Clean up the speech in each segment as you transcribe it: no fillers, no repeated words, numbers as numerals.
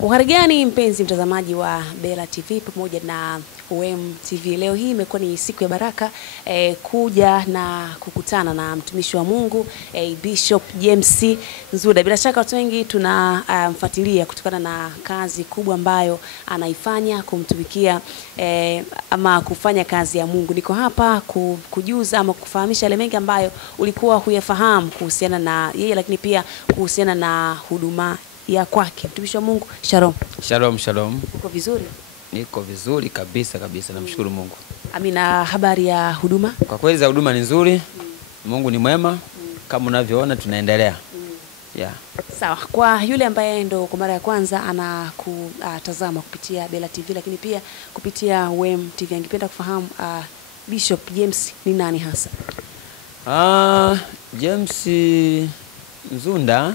Uhari gani mpenzi mtazamaji wa Bela TV pamoja na UM TV. Leo hii imekuwa ni siku ya baraka kuja na kukutana na mtumishi wa Mungu Bishop James Nzuda. Bila shaka watu wengi tunamfuatilia kutokana na kazi kubwa ambayo anaifanya kumtumikia ama kufanya kazi ya Mungu. Niko hapa kujuza ama kufahamisha yale mengi ambayo ulikuwa huyafahamu kuhusiana na yeye, lakini pia kuhusiana na huduma ya kwake. Mtumishi wa Mungu, shalom. Shalom, shalom. Uko vizuri? Niko vizuri kabisa, namshukuru Mungu. Amina. Habari ya huduma? Kwa kweli za huduma ni nzuri. Mungu ni mwema. Kama unavyoona tunaendelea. Yeah. Sawa. Kwa yule ambaye ndo kwa mara ya kwanza anakutazama kupitia Bela TV lakini pia kupitia UM TV, angependa kufahamu Bishop James ni nani hasa? James Nzunda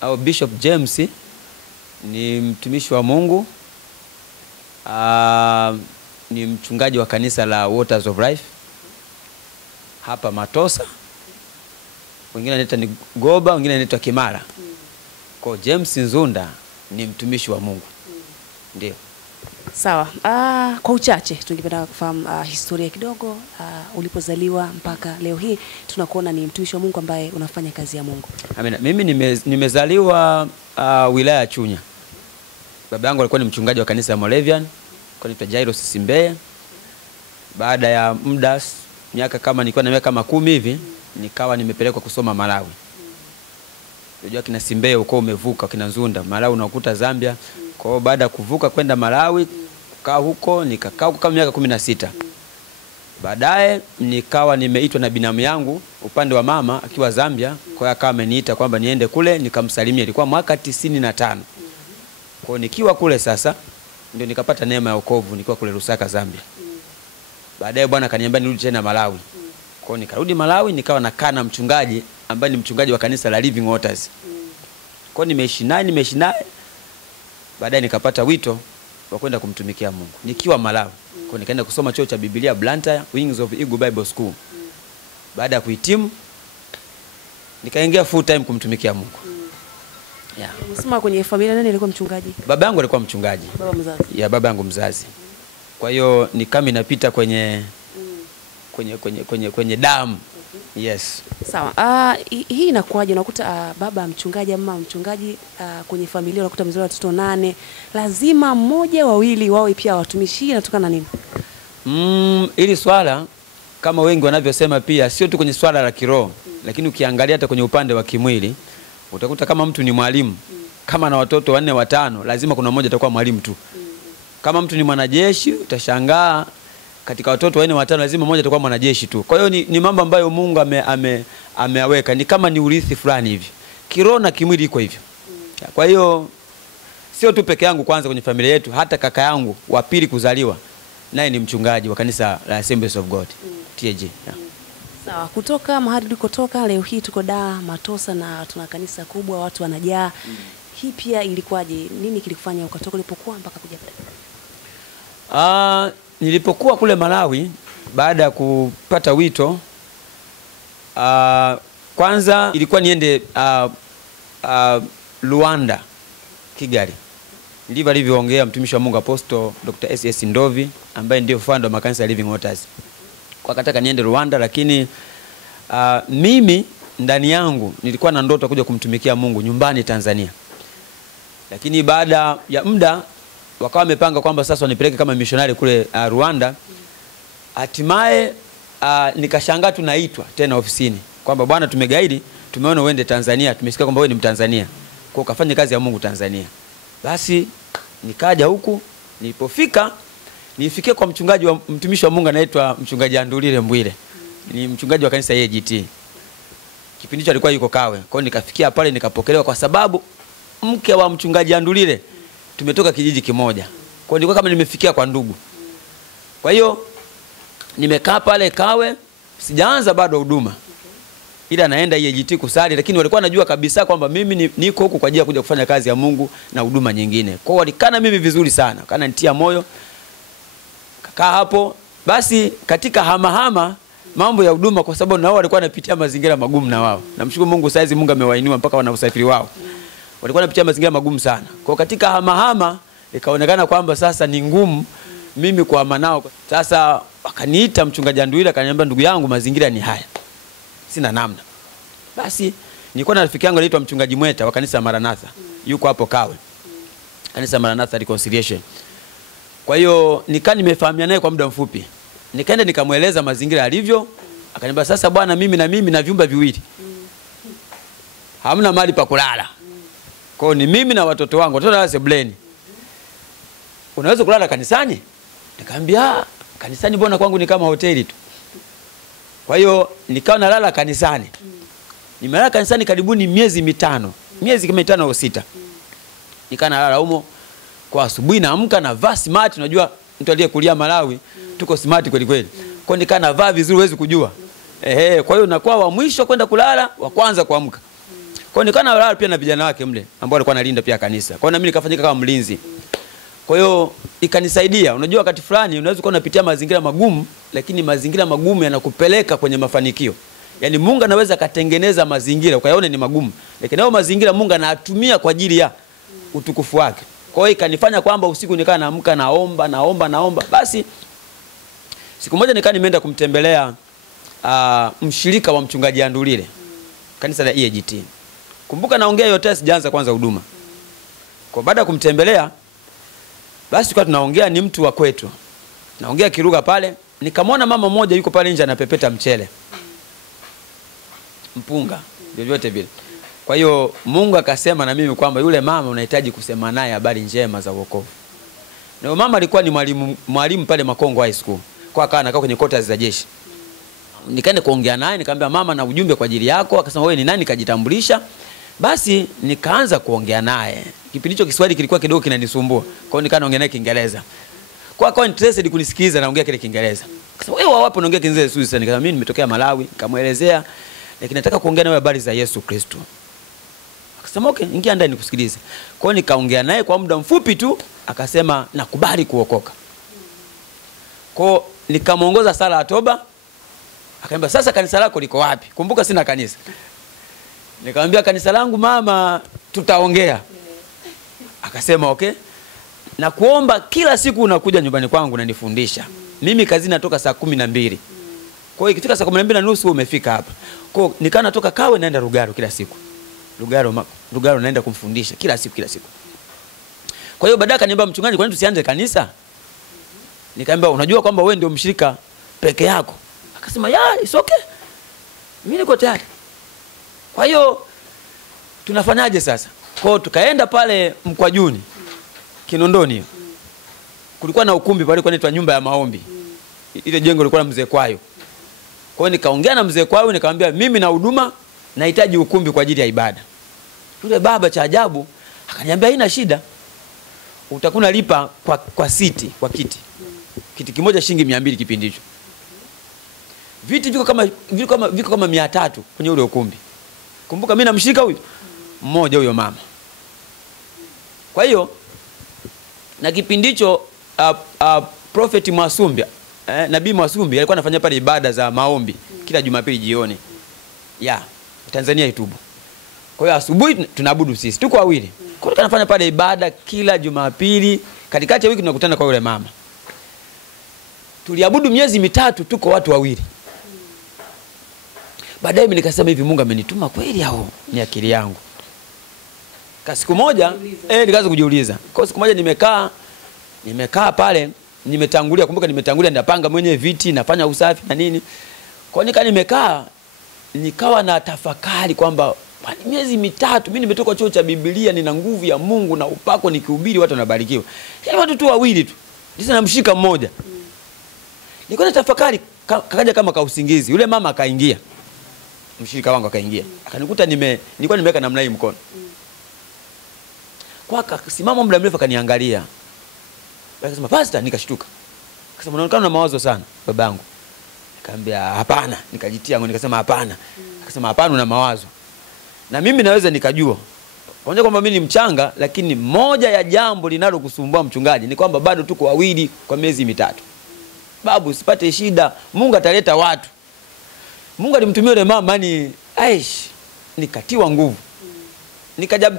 au Bishop James ni mtumishi wa Mungu. Ni mchungaji wa kanisa la Waters of Life hapa Matosa. Wengine wanaita ni Goba, wengine wanaita Kimara. Kwa James Nzunda ni mtumishi wa Mungu. Ndio. Sawa. Kwa uchache tungependa kufahamu historia kidogo, ulipozaliwa mpaka leo hii tunakuona ni mtumishi wa Mungu ambaye unafanya kazi ya Mungu. Amina. Mimi nimezaliwa wilaya ya Chunya. Baba yangu alikuwa ni mchungaji wa kanisa la Moravian, kwa ni Jairus Simbeye. Baada ya muda miaka kama nilikuwa na miaka kama 10 hivi, nikawa nimepelekwa kusoma Malawi. Unajua kina Simbeye uko umevuka kina Nzunda, Malawi unakuta Zambia. Kwa hiyo baada ya kuvuka kwenda Malawi, kukaa huko nikakaa huko kama miaka 16. Baadaye nikawa nimeitwa na binamu yangu upande wa mama akiwa Zambia, kwa hiyo akawa ameniita kwamba niende kule nikamsalimia. Ilikuwa mwaka 95. Kwa hiyo nikiwa kule sasa ndio nikapata neema ya wokovu nikiwa kule Lusaka, Zambia. Baadaye Bwana akaniambia nirudi tena Malawi. Kwa hiyo nikarudi Malawi, nikawa nakaa na mchungaji ambaye ni mchungaji wa kanisa la Living Waters. Kwa hiyo nimeishi naye. Baadaye nikapata wito wa kwenda kumtumikia Mungu nikiwa Malawi. Kwa hiyo nikaenda kusoma chuo cha Biblia Blantyre, Wings of Eagle Bible School. Baada ya kuhitimu nikaingia full time kumtumikia Mungu. Yeah. Unasema kwenye familia nani alikuwa mchungaji? Baba yangu alikuwa mchungaji. Baba mzazi. Ya baba yangu mzazi. Kwa hiyo ni kama inapita kwenye damu. Yes. Sawa. Hii inakuwaje? Unakuta baba mchungaji ama mchungaji kwenye familia unakuta mzee watoto 8, lazima mmoja wawili wawe pia watumishi. Hii inatokana na nini? Ili swala kama wengi wanavyosema pia sio tu kwenye swala la kiroho, lakini ukiangalia hata kwenye upande wa kimwili utakuta kama mtu ni mwalimu, kama na watoto 4 5, lazima kuna mmoja atakuwa mwalimu tu. Kama mtu ni mwanajeshi, utashangaa katika watoto 4 5 lazima mmoja atakuwa mwanajeshi tu. Kwa hiyo ni mambo ambayo Mungu ameweka, ni kama ni urithi fulani hivi. Kiroho na kimwili iko hivyo. Kwa hiyo sio tu peke yangu kwanza kwenye familia yetu, hata kaka yangu wa pili kuzaliwa naye ni mchungaji wa kanisa la Assemblies of God, TAG. Sawa. Kutoka mahali tulikotoka leo hii tuko Matosa na tuna kanisa kubwa, watu wanajaa. Hii pia ilikuwaje? Nini kilikufanya ukatoka ulipokuwa mpaka kuja hapa? Nilipokuwa kule Malawi baada ya kupata wito, kwanza ilikuwa niende Luanda, Kigali. Ndivyo alivyoongea mtumishi wa Mungu Apostle Dr. SS Ndovi ambaye ndio founder wa makanisa ya Living Waters. Kwa kataka niende Rwanda, lakini mimi ndani yangu nilikuwa na ndoto kuja kumtumikia Mungu nyumbani Tanzania. Lakini baada ya muda wakawa wamepanga kwamba sasa wanipeleke kama missionary kule Rwanda. Hatimaye nikashangaa tunaitwa tena ofisini kwamba bwana, tumegaidi, tumeona uende Tanzania, tumesikia kwamba wewe ni Mtanzania, kwa ukafanya kazi ya Mungu Tanzania. Basi nikaja huku. Nilipofika nifikia kwa mtumishi wa Mungu anaitwa mchungaji Andulile Mbwile. Ni mchungaji wa kanisa AGT. Kipindi hicho alikuwa yuko Kawe. Kwa hiyo nikafikia pale nikapokelewa kwa sababu mke wa mchungaji Andulile tumetoka kijiji kimoja. Kwa hiyo nilikuwa kama nimefikia kwa ndugu. Kwa hiyo nimekaa pale Kawe, sijaanza bado huduma. Ila naenda AGT kusali, lakini walikuwa wanajua kabisa kwamba mimi niko huku kwa ajili ya kuja kufanya kazi ya Mungu na huduma nyingine. Kwa hiyo walikana mimi vizuri sana, kana nitia moyo. Kakaa hapo. Basi katika hamahama mambo ya huduma, kwa sababu nao walikuwa wanapitia mazingira magumu na wao. Namshukuru Mungu saizi Mungu amewainua mpaka wana usafiri wao. walikuwa wanapitia mazingira magumu sana. Kwa katika hamahama ikaonekana kwamba sasa ni ngumu mimi kuhama nao. Sasa wakaniita mchungaji Anduila, akaniambia ndugu yangu, mazingira ni haya, sina namna. Basi nilikuwa na rafiki yangu anaitwa mchungaji Mweta wa kanisa Maranatha, yuko hapo Kawe, kanisa Maranatha Reconciliation. Kwa hiyo nimefahamiana naye kwa muda mfupi, nikaenda nikamueleza mazingira alivyo. Akaniambia sasa bwana, mimi na vyumba viwili, hamna mahali pa kulala. Kwa hiyo ni mimi na watoto wangu, watoto wa sebuleni. Unaweza kulala kanisani? Nikamwambia kanisani bwana kwangu ni kama hoteli tu. Kwa hiyo nikawa nalala kanisani. Nimelala kanisani karibuni miezi mitano. Miezi kama 5 au 6. Nikaa nalala humo. Kwa asubuhi naamka na vaa smart, unajua mtu aliyekulia Malawi tuko smart kweli kweli. Kwa hiyo nikaa navaa vizuri, huwezi kujua. Kwa hiyo nakuwa wa mwisho kwenda kulala, wa kwanza kuamka. Kwa hiyo nikaa nalala pia na vijana wake mle ambao walikuwa nalinda pia kanisa. Kwa hiyo na mimi nikafanyika kama mlinzi. Kwa hiyo ikanisaidia. Unajua wakati fulani unaweza kuwa unapitia mazingira magumu, lakini mazingira magumu yanakupeleka kwenye mafanikio. Yaani Mungu anaweza katengeneza mazingira ukayaone ni magumu, lakini hayo mazingira Mungu anatumia kwa ajili ya utukufu wake. Kwa hiyo ikanifanya kwamba usiku nikaa naamka naomba. Basi siku moja nikaa nimeenda kumtembelea mshirika wa mchungaji Andulile, kanisa la EAGT. Kumbuka naongea yote sijaanza kwanza huduma. Kwa baada ya kumtembelea, basi kwa tunaongea, ni mtu wa kwetu. Naongea kilugha pale, nikamwona mama mmoja yuko pale nje anapepeta mchele. Mpunga, vyovyote vile. Kwa hiyo Mungu akasema na mimi kwamba yule mama unahitaji kusema naye habari njema za wokovu. Na mama alikuwa ni mwalimu pale Makongo High School. Kwa akawa anakaa kwenye quarters za jeshi. Nikaenda kuongea naye, nikamwambia mama na ujumbe kwa ajili yako. Akasema wewe ni nani? Kajitambulisha. Basi nikaanza kuongea naye. Kipindi hicho Kiswahili kilikuwa kidogo kinanisumbua. Kwa hiyo nikaanza kuongea naye Kiingereza. Kwa interested kunisikiza naongea kile Kiingereza. Akasema wewe wapi unaongea Kiingereza Suisse? Nikamwambia mimi nimetokea Malawi. Nikamuelezea lakini nataka kuongea nawe habari za Yesu Kristo. Akasema okay, ingia ndani nikusikilize. Kwa hiyo nikaongea naye kwa muda mfupi tu, akasema nakubali kuokoka. Kwa hiyo nikamuongoza sala ya toba. Akaniambia sasa kanisa lako liko wapi? Kumbuka sina kanisa. Nikamwambia kanisa langu mama tutaongea. Akasema okay. Na kuomba kila siku unakuja nyumbani kwangu na nifundisha. Mimi kazi natoka saa 12. Kwa hiyo ikifika saa 12:30 umefika hapa. Kwa hiyo nikaa natoka Kawe naenda Rugaro kila siku. Rugaro naenda kumfundisha kila siku. Kwa hiyo baadaye akaniambia mchungaji, kwa nini tusianze kanisa? Nikamwambia unajua kwamba wewe ndio mshirika peke yako. Akasema it's okay. Mimi niko tayari. Kwa hiyo tunafanyaje sasa? Kwa hiyo tukaenda pale Mkwajuni, Kinondoni hiyo. Kulikuwa na ukumbi pale kwa inaitwa nyumba ya maombi. Ile jengo lilikuwa na mzee Kwayo. Kwa hiyo nikaongea na mzee Kwayo, nikamwambia mimi na huduma nahitaji ukumbi kwa ajili ya ibada. Yule baba cha ajabu akaniambia haina shida. Utakuna lipa kwa siti, kwa kiti. Kiti kimoja shilingi 200 kipindi hicho. Viti viko kama 300 kwenye ule ukumbi. Kumbuka mimi namshika huyu mmoja huyo mama. Kwa hiyo na kipindi hicho Prophet Mwasumbi, Nabii Mwasumbi alikuwa anafanya pale ibada za maombi kila Jumapili jioni. Tanzania YouTube. Kwa hiyo asubuhi tunaabudu sisi. Tuko wawili. Kwa hiyo tunafanya pale ibada kila Jumapili. Katikati ya wiki tunakutana kwa yule mama. Tuliabudu miezi 3 tuko watu wawili. Baadaye mimi nikasema hivi Mungu amenituma kweli au ni akili yangu? Siku moja nikaanza kujiuliza. Kwa siku moja nimekaa pale, nimetangulia, kumbuka nimetangulia ndapanga mwenye viti, nafanya usafi na nini. Kwa hiyo nimekaa nikawa na tafakari kwamba miezi 3 mimi nimetoka chuo cha Biblia, nina nguvu ya Mungu na upako nikihubiri watu wanabarikiwa. Yaani watu tu wawili tu. Sasa namshika mmoja. Nilikuwa na tafakari, kakaja kama kausingizi. Yule mama akaingia. Mshirika wangu akaingia. Akanikuta nilikuwa nimeweka namna hii mkono. Kwa akasimama muda mrefu akaniangalia. Akasema pastor, nikashtuka. Akasema unaonekana na mawazo sana babangu. Nikamwambia hapana, nikajitia ngo nikasema hapana. Akasema hapana una mawazo. Na mimi naweza nikajua. Pamoja kwamba mimi ni mchanga, lakini moja ya jambo linalokusumbua mchungaji ni kwamba bado tuko wawili kwa miezi 3. Babu usipate shida, Mungu ataleta watu. Mungu alimtumia yule mama nikatiwa nguvu.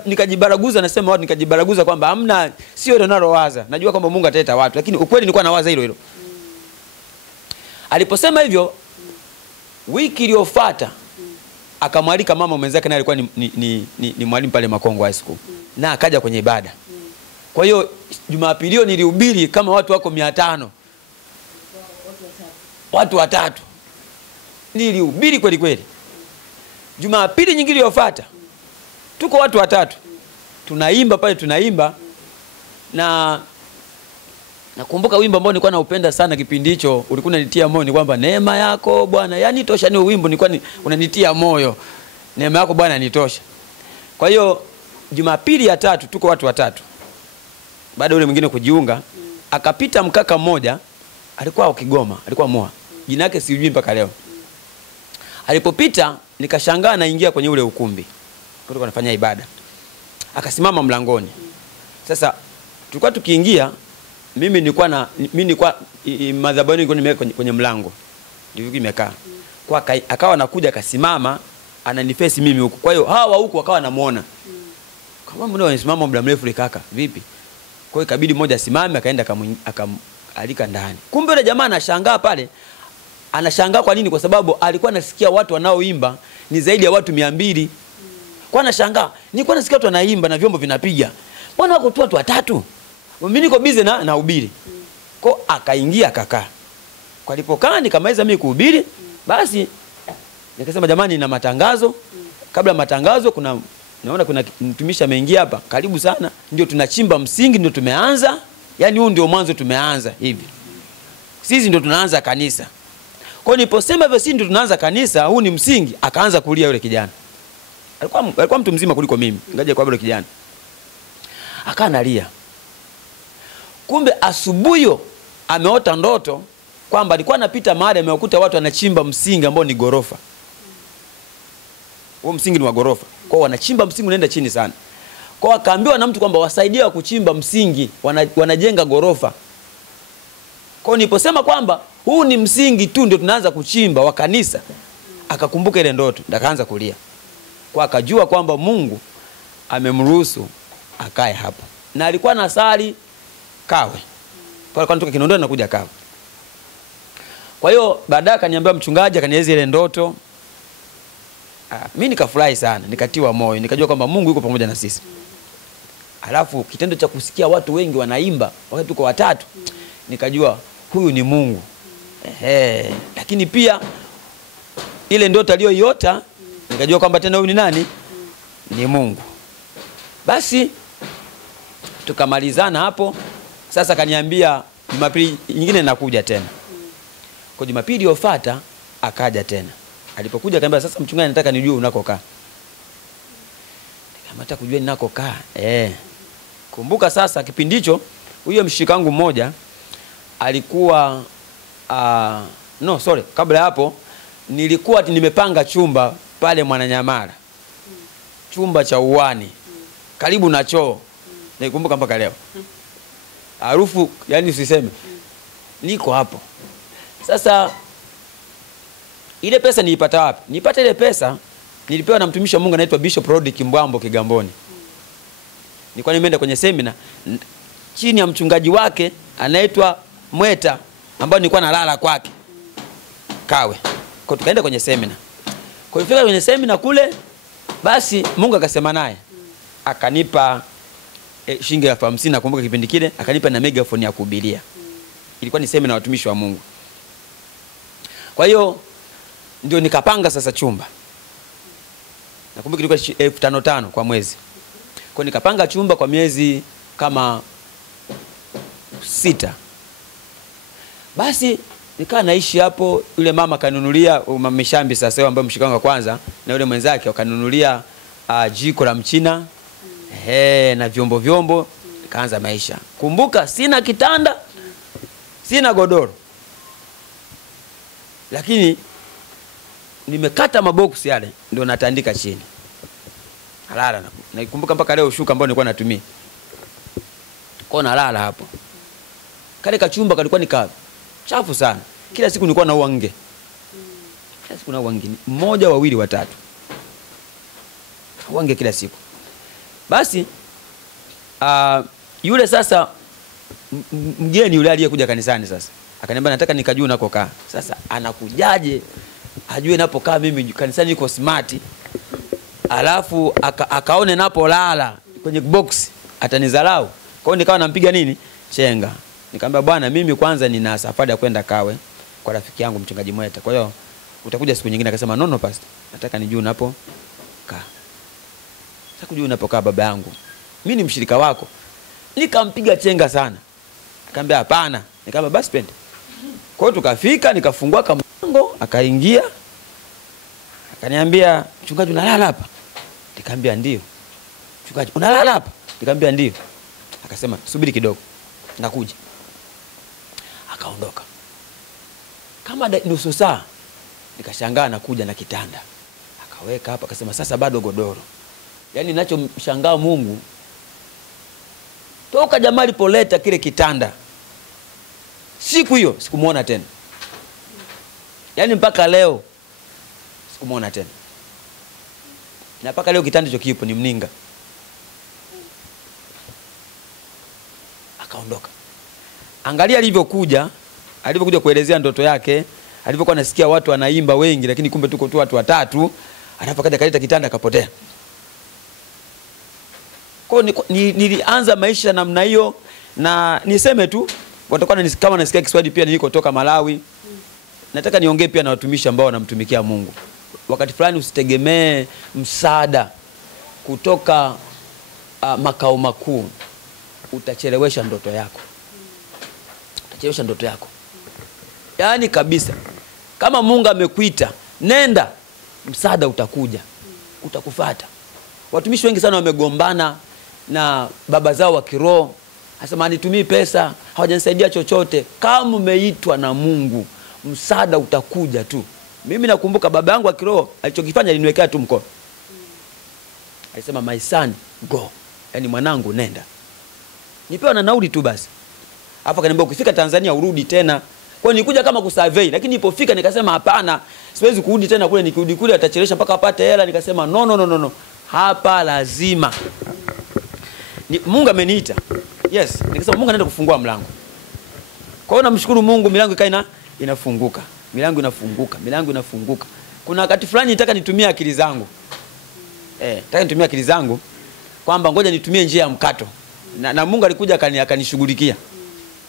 nikajibaraguza, nasema watu, nikajibaraguza kwamba hamna, sio hilo nalowaza. Najua kwamba Mungu ataleta watu, lakini ukweli nilikuwa nawaza hilo. Aliposema hivyo, wiki iliyofuata akamwalika mama mwenzake, naye alikuwa ni mwalimu pale Makongo High School, na akaja kwenye ibada. Kwa hiyo Jumapili hiyo nilihubiri kama watu wako 500. Watu watatu. Nilihubiri kweli kweli. Jumapili nyingine iliyofuata tuko watu watatu. Tunaimba pale, tunaimba, na nakumbuka wimbo ambao nilikuwa naupenda sana kipindi hicho, ulikuwa unanitia moyo, ni kwamba neema yako Bwana, yani tosha. Ni wimbo nilikuwa unanitia moyo, neema yako Bwana nitosha. Kwa hiyo Jumapili ya tatu tuko watu watatu. Baada yule mwingine kujiunga, akapita mkaka mmoja, alikuwa Kigoma, alikuwa Moa. Jina lake sijui mpaka leo. Alipopita nikashangaa naingia kwenye ule ukumbi. Tulikuwa tunafanya ibada. Akasimama mlangoni. Sasa tulikuwa tukiingia, mimi nilikuwa madhabahuni nilikuwa nimeweka kwenye mlango. Ndivyo imekaa. Kwa akawa anakuja akasimama, ananifesi mimi huko. Kwa hiyo hawa huko wakawa wanamuona. Kama mbona wanasimama muda mrefu ile kaka? Vipi? Kwa hiyo ikabidi mmoja asimame, akaenda akamwalika ndani. Kumbe yule jamaa anashangaa pale. Anashangaa kwa nini? Kwa sababu alikuwa anasikia watu wanaoimba ni zaidi ya watu 200. Kwa anashangaa, nilikuwa nasikia watu wanaimba na vyombo vinapiga, mbona wako tu watu watatu? Mimi niko busy na uhubiri. Kwa akaingia akakaa. Kwa alipokaa nikamaliza mimi kuhubiri, basi nikasema jamani, na matangazo. Kabla matangazo naona kuna mtumishi ameingia hapa, karibu sana. Ndio tunachimba msingi, ndio tumeanza. Yaani huu ndio mwanzo, tumeanza hivi. Sisi ndio tunaanza kanisa. Kwa niliposema hivyo, sisi ndio tunaanza kanisa, huu ni msingi, akaanza kulia yule kijana. Alikuwa mtu mzima kuliko mimi, ngaje kwa yule kijana. Akanalia. Kumbe asubuhi ameota ndoto kwamba alikuwa anapita mahali amekuta watu wanachimba msingi ambao ni gorofa. Huo msingi ni wa gorofa. Kwa wanachimba msingi unaenda chini sana. Kwa akaambiwa na mtu kwamba wasaidia kuchimba msingi, wanajenga gorofa. Kwa niliposema kwamba huu ni msingi tu ndio tunaanza kuchimba wa kanisa, akakumbuka ile ndoto, akaanza kulia. Kwa akajua kwamba Mungu amemruhusu akae hapo. Na alikuwa nasali Kawe. Pale kwa nitoka Kinondoni na kuja Kawe. Kwa hiyo baadaye akaniambia mchungaji, akanieleza ile ndoto. Mimi nikafurahi sana, nikatiwa moyo, nikajua kwamba Mungu yuko pamoja na sisi. Alafu kitendo cha kusikia watu wengi wanaimba wakati tuko watatu, nikajua huyu ni Mungu. Lakini pia ile ndoto aliyoiota, nikajua kwamba tena huyu ni nani? Ni Mungu. Basi tukamalizana hapo. Sasa kaniambia Jumapili nyingine nakuja tena. Kwa Jumapili iliyofuata akaja tena. Alipokuja akaniambia, sasa mchungaji, nataka nijue unakokaa. Nikamata kujua ninakokaa. Kumbuka sasa kipindi hicho huyo mshikangu mmoja alikuwa kabla hapo nilikuwa nimepanga chumba pale Mwananyamala. Chumba cha uwani karibu na choo. Nikumbuka mpaka leo. Harufu yani usiseme. Niko hapo. Sasa ile pesa nilipata wapi? Nilipata ile pesa nilipewa na mtumishi wa Mungu anaitwa Bishop Rod Kimbwambo Kigamboni. Nilikuwa nimeenda kwenye semina chini ya mchungaji wake anaitwa Mweta, ambao nilikuwa nalala kwake Kawe. Kwa tukaenda kwenye semina. Kwa hiyo kwenye semina kule, basi Mungu akasema naye. Akanipa shilingi 50, nakumbuka kipindi kile, akanipa na megaphone ya kuhubiria. Ilikuwa ni semina ya watumishi wa Mungu. Kwa hiyo ndio nikapanga sasa chumba. Nakumbuka ilikuwa 1500 kwa mwezi. Kwa nikapanga chumba kwa miezi kama 6. Basi nikaa naishi hapo. Yule mama kanunulia Mishambi sasa, ambaye mshikango wa kwanza, na yule mwenzake wakanunulia jiko la mchina na vyombo. Nikaanza maisha. Kumbuka sina kitanda, sina godoro, lakini nimekata maboksi yale ndio natandika chini. Halala. Nakumbuka mpaka leo shuka ambao nilikuwa natumia. Kwa nalala hapo. Kale kachumba kalikuwa nika chafu sana. Kila siku nilikuwa na uange. Kila siku na uange. 1, 2, 3. Uange kila siku. Basi yule sasa mgeni yule aliyekuja kanisani sasa akaniambia nataka nikajue unakokaa. Sasa anakujaje ajue napokaa mimi kanisani niko smart, alafu akaone napolala kwenye box atanidharau. Kwa hiyo nikawa nampiga nini chenga. Nikamwambia bwana, mimi kwanza nina safari ya kwenda Kawe kwa rafiki yangu mchungaji Mweta, kwa hiyo utakuja siku nyingine. Akasema no pastor, nataka nijue unapokaa. Sasa kujua unapokaa baba yangu, mimi ni mshirika wako. Nikampiga chenga sana. Akamwambia hapana. Nikamwambia basi pende. Kwa hiyo tukafika, nikafungua mlango, akaingia. Akaniambia mchungaji unalala hapa? Nikamwambia ndio. Mchungaji unalala hapa? Nikamwambia ndio. Akasema subiri kidogo, nakuja. Akaondoka. Kama nusu saa nikashangaa anakuja na kitanda. Akaweka hapa, akasema sasa bado godoro. Yaani ninachomshangaa Mungu, toka jamaa alipoleta kile kitanda, siku hiyo sikumuona tena. Yaani mpaka leo sikumuona tena. Na mpaka leo kitanda hicho kipo, ni mninga. Akaondoka. Angalia alivyokuja kuelezea ndoto yake, alivyokuwa anasikia watu wanaimba wengi lakini kumbe tuko tu watu watatu, alafu akaja kaleta kitanda akapotea. Kwa nilianza maisha namna hiyo, na niseme tu watakuwa kama nasikia Kiswahili pia nilikotoka Malawi. Nataka niongee pia na watumishi ambao wanamtumikia Mungu. Wakati fulani usitegemee msaada kutoka makao makuu. Utachelewesha ndoto yako. Utachelewesha ndoto yako. Yaani kabisa. Kama Mungu amekuita, nenda, msaada utakuja. Utakufuata. Watumishi wengi sana wamegombana na baba zao wa kiroho. Asema anitumii pesa, hawajanisaidia chochote. Kama umeitwa na Mungu, msaada utakuja tu. Mimi nakumbuka baba yangu wa kiroho alichokifanya, aliniwekea tu mkono. Alisema my son go. Yaani mwanangu nenda. Nipewa na nauli tu basi. Hapo akaniambia ukifika Tanzania urudi tena. Kwa hiyo nilikuja kama kusurvey, lakini nilipofika nikasema hapana, siwezi kurudi tena kule, nikirudi kule atachelewesha mpaka apate hela. Nikasema no. Hapa lazima. Mungu ameniita. Yes, nikasema Mungu anaenda kufungua mlango. Kwa hiyo namshukuru Mungu, milango ikaina inafunguka. Milango inafunguka. Kuna wakati fulani nitaka nitumie akili zangu. Nataka nitumie akili zangu kwamba ngoja nitumie njia ya mkato. Na Mungu alikuja akanishughulikia.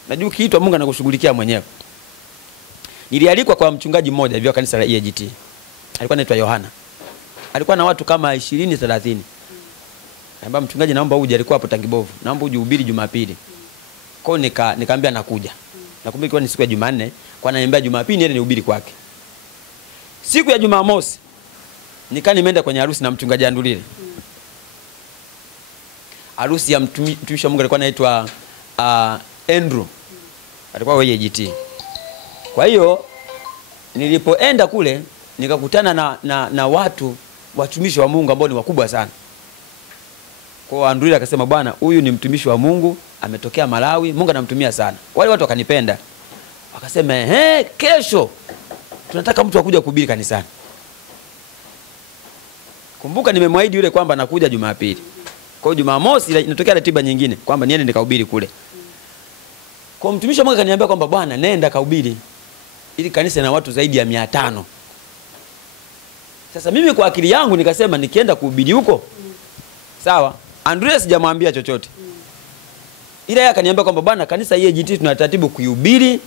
Najua kiitwa Mungu anakushughulikia mwenyewe. Nilialikwa kwa mchungaji mmoja hivyo kanisa la EAGT. Alikuwa anaitwa Yohana. Alikuwa na watu kama 20-30. Nikamwambia mchungaji, naomba uje. Alikuwa hapo Tangibovu. Naomba uje uhubiri Jumapili. Kwa hiyo nikamwambia nakuja. Nakumbuka ilikuwa ni siku ya Jumanne, kwa ananiambia Jumapili niende nihubiri kwake. Siku ya Jumamosi nimeenda kwenye harusi na mchungaji Andulile. Harusi ya mtumishi wa Mungu alikuwa anaitwa Andrew. Alikuwa wa EAGT. Kwa hiyo nilipoenda kule nikakutana na watu watumishi wa Mungu ambao ni wakubwa sana. Kwa Andulile akasema bwana, huyu ni mtumishi wa Mungu, ametokea Malawi, Mungu anamtumia sana. Wale watu wakanipenda. Wakasema kesho tunataka mtu akuja kuhubiri kanisani. Kumbuka nimemwahidi yule kwamba nakuja Jumapili. Kwa hiyo Jumamosi inatokea ratiba nyingine kwamba niende nikahubiri kule. Kwa mtumishi wa Mungu akaniambia kwamba bwana, nenda kahubiri. Ili kanisa na watu zaidi ya 500. Sasa mimi kwa akili yangu nikasema nikienda kuhubiri huko sawa. Andrea sijamwambia chochote. Ila yeye akaniambia kwamba bwana, kanisa EAGT tunataratibu kuhubiri,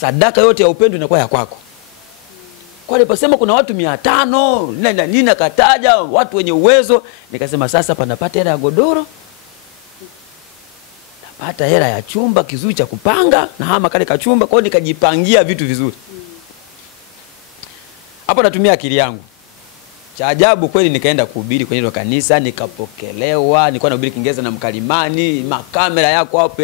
sadaka yote ya upendo inakuwa ya kwako. Kwa aliposema kuna watu 500, nini akataja watu wenye uwezo, nikasema sasa panapata hela ya godoro, napata hela ya chumba kizuri cha kupanga, na hama kale kachumba. Kwa hiyo nikajipangia vitu vizuri. Hapo natumia akili yangu. Cha ajabu kweli nikaenda kuhubiri kwenye hilo kanisa, nikapokelewa, nilikuwa nahubiri Kiingereza na mkalimani, makamera yako hapo,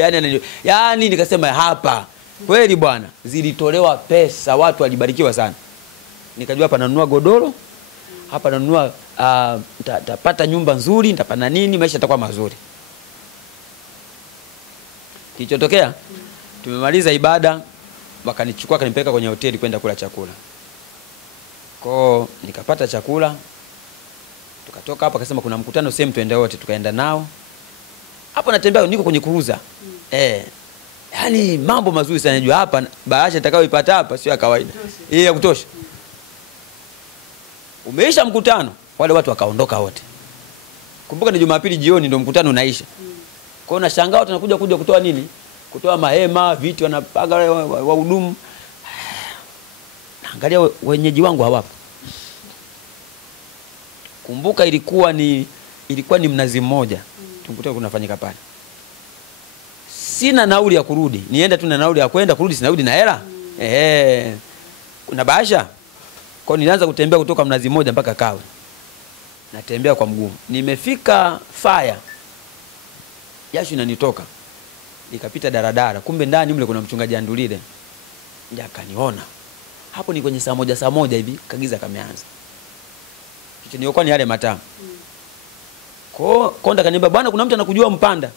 yani nikasema hapa kweli bwana, zilitolewa pesa, watu walibarikiwa sana. Nikajua hapa nanunua godoro, hapa nanunua nitapata nyumba nzuri, nitapata nini, maisha yatakuwa mazuri. Kilichotokea, tumemaliza ibada, wakanichukua kanipeleka kwenye hoteli kwenda kula chakula. Kwa nikapata chakula, Tukatoka hapa akasema kuna mkutano sehemu tuende wote, tukaenda nao. Hapo natembea niko kwenye kuruza. Yaani mambo mazuri sana najua hapa bahasha nitakayoipata hapa sio ya kawaida. Ya kutosha. Umeisha mkutano, wale watu wakaondoka wote. Kumbuka ni Jumapili jioni ndio mkutano unaisha. Kwa hiyo nashangaa tunakuja kutoa nini? Kutoa mahema, viti wanapanga wahudumu. Naangalia wenyeji wangu hawapo. Kumbuka ilikuwa ni Mnazi Mmoja. Tumkuta kunafanyika pale. Sina nauli ya kurudi. Nienda tu na nauli ya kwenda, kurudi sina nauli na hela. Kuna bahasha. Kwa hiyo nilianza kutembea kutoka Mnazi Mmoja mpaka Kawe. Natembea kwa mguu. Nimefika Faya. Jasho inanitoka. Nikapita daradara. Kumbe ndani mle kuna mchungaji Andulile. Ndiye akaniona. Hapo ni kwenye saa moja hivi kagiza kameanza. Kitu niokuwa ni yale mataa. Konda kaniambia bwana kuna mtu anakujua Mpanda.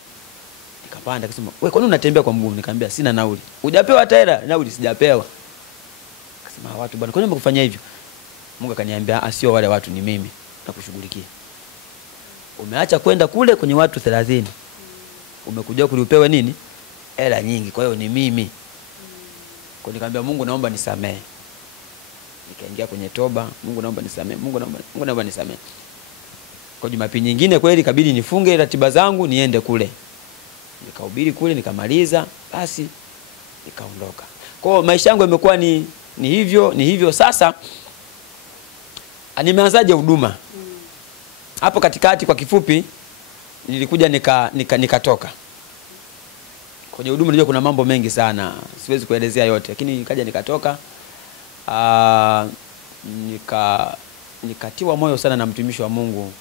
Nikapanda akasema wewe kwa nini unatembea kwa mguu? Nikamwambia sina nauli. Hujapewa hata hela? Nauli sijapewa. Akasema watu bwana kwa nini mkufanya hivyo? Mungu akaniambia asio wale watu ni mimi nakushughulikia. Umeacha kwenda kule kwenye watu 30. Umekuja kulipewa nini? Hela nyingi. Kwa hiyo ni mimi. Kwa nikamwambia Mungu naomba nisamee. Nikaingia kwenye toba, Mungu naomba nisamee. Mungu naomba nisamee. Kwa Jumapili nyingine kweli kabidi nifunge ratiba zangu niende kule. Nikahubiri kule nikamaliza, basi nikaondoka. Kwa maisha yangu yamekuwa ni hivyo sasa. Nimeanzaje huduma? Hapo katikati kwa kifupi nilikuja nikatoka. Kwenye huduma ndio kuna mambo mengi sana. Siwezi kuelezea yote, lakini nikaja nikatoka. Nikatiwa moyo sana na mtumishi wa Mungu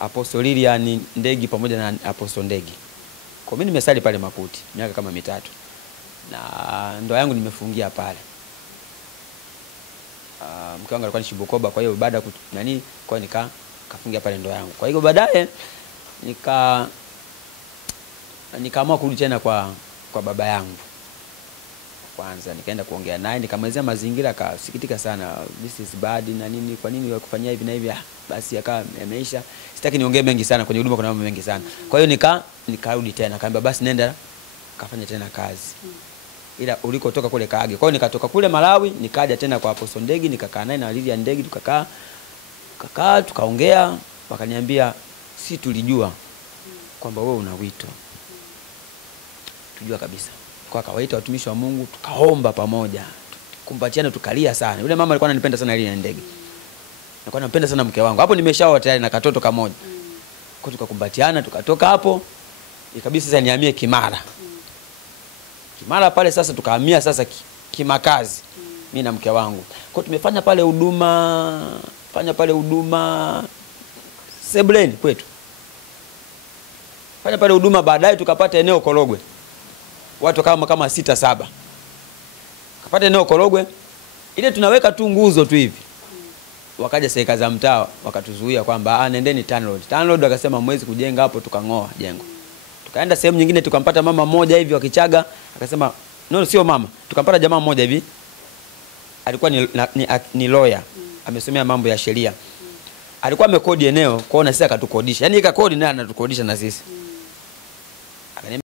Apostle Lilian Ndegi pamoja na Apostle Ndegi. Kwa mimi nimesali pale Makuti miaka kama 3. Na ndoa yangu nimefungia pale. Mke wangu alikuwa ni Shibukoba, kwa hiyo baada kwa nikafungia pale ndoa yangu. Kwa hiyo baadaye nikaamua kurudi tena kwa baba yangu. Kwanza nikaenda kuongea naye, nikamwelezea mazingira, akasikitika sana, this is bad na nini, kwa nini wakufanyia hivi na hivi. Basi akawa yameisha. Sitaki niongee mengi sana, kwenye huduma kuna mambo mengi sana. Kwa hiyo nikarudi tena, akaambia basi nenda kafanya tena kazi. Ila ulikotoka kule kaage. Kwa hiyo nikatoka kule Malawi, nikaja tena kwa Apostle Ndegi, nikakaa naye na Lilian Ndegi, tukakaa tukaongea, wakaniambia si tulijua kwamba wewe una wito. Tujua kabisa. Kwa kawaita watumishi wa Mungu tukaomba pamoja, kumpatiana tukalia sana. Yule mama alikuwa ananipenda sana Lilian Ndegi. Alikuwa anapenda sana mke wangu. Hapo nimeshaoa tayari na katoto kamoja. Kwa tukakumbatiana tukatoka hapo. Ikabidi sasa nihamie Kimara. Kimara pale sasa tukahamia sasa kimakazi. Mimi na mke wangu. Kwa tumefanya pale huduma sebuleni kwetu. Fanya pale huduma, baadaye tukapata eneo Korogwe. Watu kama 6-7. Kapata eneo Korogwe. Ile tunaweka tu nguzo tu hivi. Wakaja serikali za mtaa wakatuzuia kwamba nendeni TANROADS. TANROADS akasema mwezi kujenga hapo, tukang'oa jengo. Tukaenda sehemu nyingine tukampata mama mmoja hivi wa Kichaga, akasema no sio mama. Tukampata jamaa mmoja hivi. Alikuwa ni lawyer. Amesomea mambo ya sheria. Alikuwa amekodi eneo, kwaona sisi akatukodisha. Yaani ikakodi naye anatukodisha na sisi.